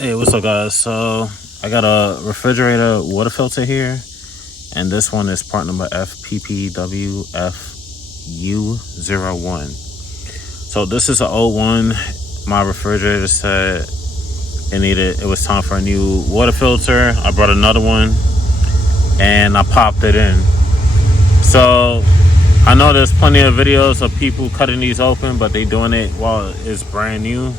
Hey, what's up, guys? So I got a refrigerator water filter here, and this one is part number FPPWFU01. So this is an old one. My refrigerator said it was time for a new water filter. I brought another one, and I popped it in. So I know there's plenty of videos of people cutting these open, but they doing it while it's brand new.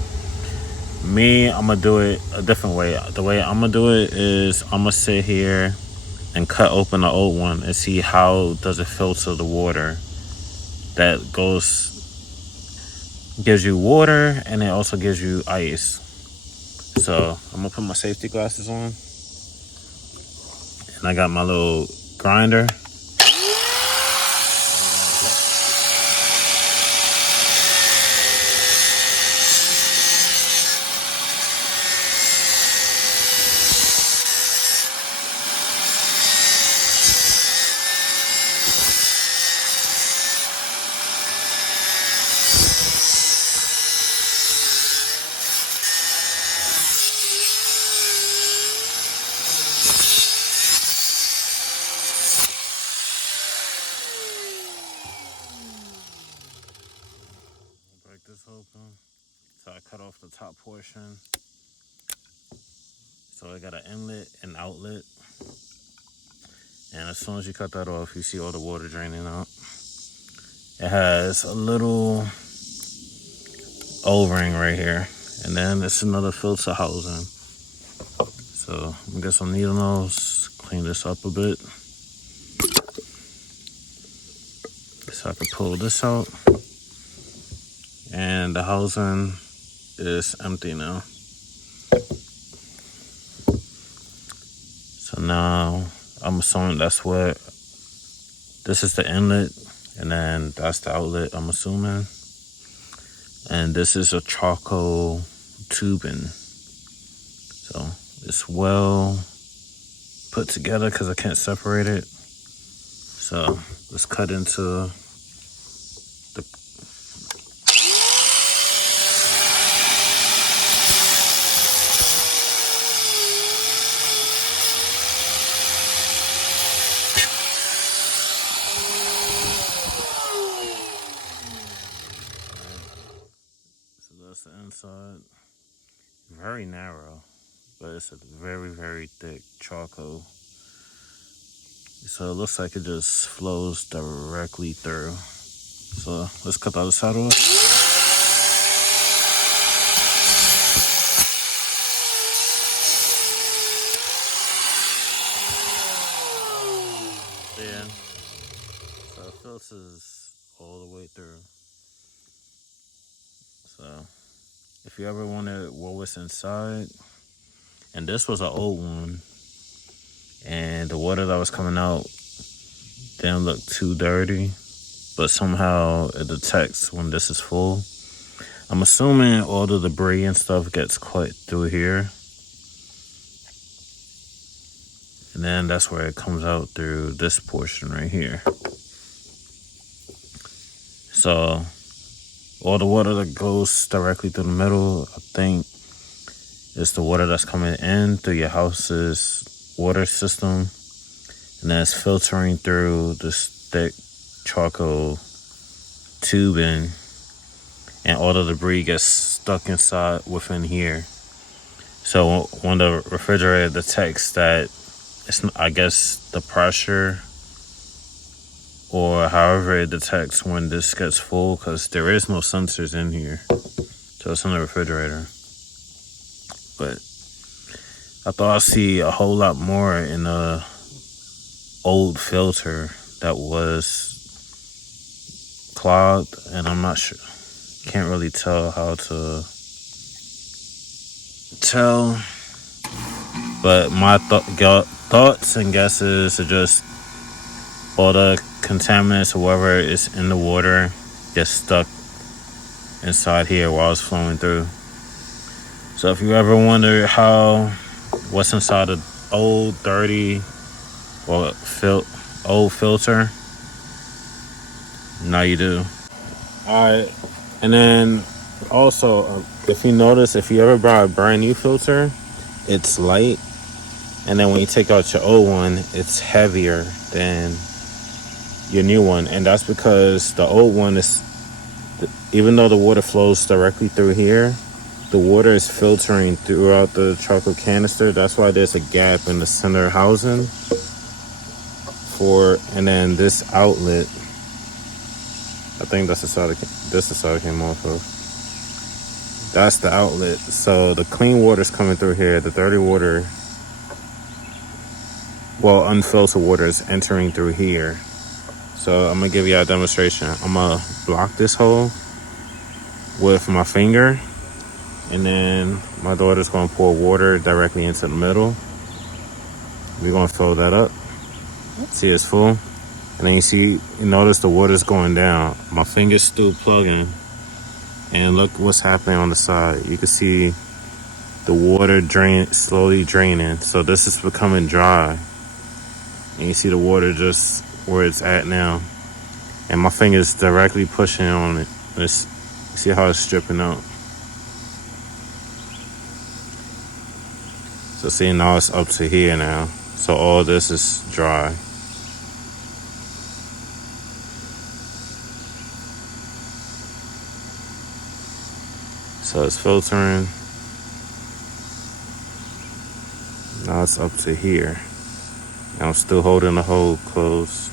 Me, I'm gonna do it a different way. The way I'm gonna do it is I'm gonna sit here and cut open the old one and see how does it filter the water that gives you water, and it also gives you ice. So I'm gonna put my safety glasses on, and I got my little grinder. Break this open. So I cut off the top portion. So I got an inlet and outlet. And as soon as you cut that off, you see all the water draining out. It has a little O-ring right here. And then it's another filter housing. So I'm gonna get some needle nose, clean this up a bit. So I can pull this out. And the housing is empty now. So now I'm assuming that's what this is, the inlet, and then that's the outlet, I'm assuming. And this is a charcoal tubing. So it's well put together because I can't separate it. So let's cut into the so that's the inside. Very narrow, but it's a very, very thick charcoal. So it looks like it just flows directly through. So let's cut the other side off. Yeah. So it filters all the way through. So if you ever wondered what was inside, and this was an old one, and the water that was coming out didn't look too dirty, but somehow it detects when this is full. I'm assuming all the debris and stuff gets caught through here, and then that's where it comes out through this portion right here. So all the water that goes directly through the middle, I think, is the water that's coming in through your house's water system, and then it's filtering through this thick charcoal tubing, and all the debris gets stuck inside within here. So when the refrigerator detects that, it's, I guess, the pressure, or however it detects when this gets full, because there is no sensors in here, so it's in the refrigerator. But I thought I'd see a whole lot more in the old filter that was clogged, and I'm not sure, can't really tell how to tell, but my thoughts and guesses are just all the contaminants or whatever is in the water gets stuck inside here while it's flowing through. So if you ever wonder what's inside an old, dirty, or old filter, now you do. Alright, and then also, if you notice, if you ever buy a brand new filter, it's light, and then when you take out your old one, it's heavier than your new one. And that's because the old one is, even though the water flows directly through here, the water is filtering throughout the charcoal canister. That's why there's a gap in the center housing and then this outlet, I think that's the side it came off of. That's the outlet. So the clean water is coming through here. The dirty water, well, unfiltered water is entering through here. So I'm gonna give you a demonstration. I'm gonna block this hole with my finger, and then my daughter's gonna pour water directly into the middle. We're gonna fill that up. See, it's full. And then you notice the water's going down. My finger's still plugging. And look what's happening on the side. You can see the water slowly draining. So this is becoming dry. And you see the water just where it's at now. And my finger's directly pushing on it. You see how it's stripping out. So see, now it's up to here now. So all this is dry. So it's filtering. Now it's up to here. And I'm still holding the hole closed.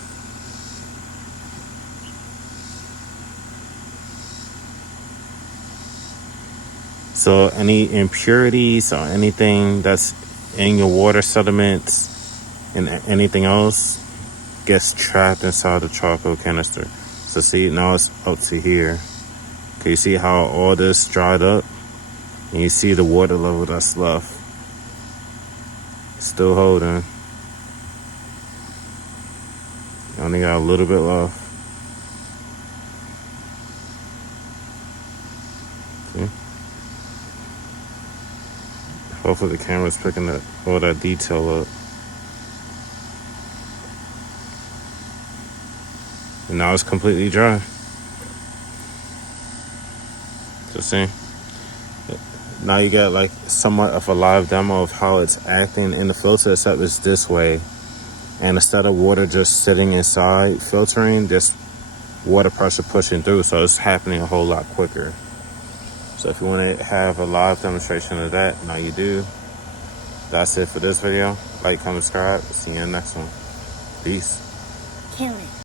So any impurities or anything that's in your water sediments and anything else gets trapped inside the charcoal canister. So see, now it's up to here. Can you see how all this dried up? And you see the water level that's left. Still holding. You only got a little bit left. See? Hopefully the camera's picking all that detail up. And now it's completely dry. So see? Now you got like somewhat of a live demo of how it's acting in the filter, except it's this way. And instead of water just sitting inside filtering, there's water pressure pushing through, so it's happening a whole lot quicker. So if you want to have a live demonstration of that, now you do. That's it for this video. Like, comment, subscribe. See you in the next one. Peace. Kill it.